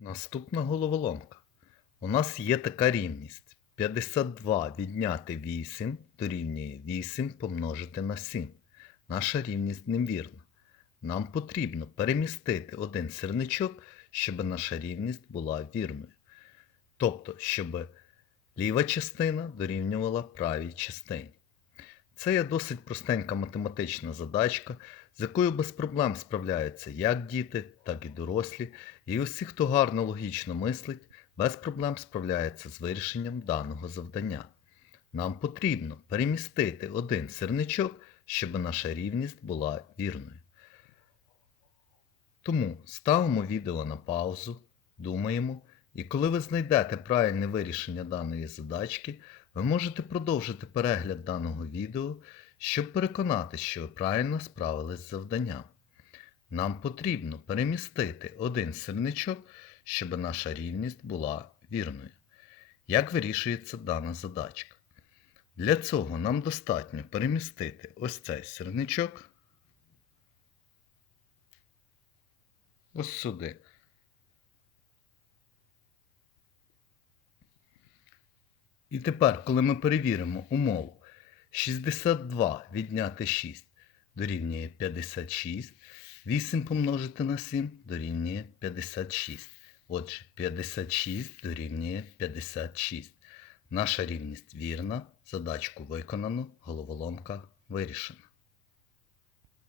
Наступна головоломка. У нас є така рівність. 52 відняти 8 дорівнює 8 помножити на 7. Наша рівність невірна. Нам потрібно перемістити один сірничок, щоб наша рівність була вірною. Тобто, щоб ліва частина дорівнювала правій частині. Це є досить простенька математична задачка, з якою без проблем справляються як діти, так і дорослі, і усі, хто гарно логічно мислить, без проблем справляється з вирішенням даного завдання. Нам потрібно перемістити один сирничок, щоб наша рівність була вірною. Тому ставимо відео на паузу, думаємо, і коли ви знайдете правильне вирішення даної задачки, ви можете продовжити перегляд даного відео, щоб переконати, що ви правильно справились з завданням. Нам потрібно перемістити один сирничок, щоб наша рівність була вірною. Як вирішується дана задачка? Для цього нам достатньо перемістити ось цей сирничок ось сюди. І тепер, коли ми перевіримо умову 62 відняти 6 дорівнює 56, 8 помножити на 7 дорівнює 56. Отже, 56 дорівнює 56. Наша рівність вірна, задачку виконано, головоломка вирішена.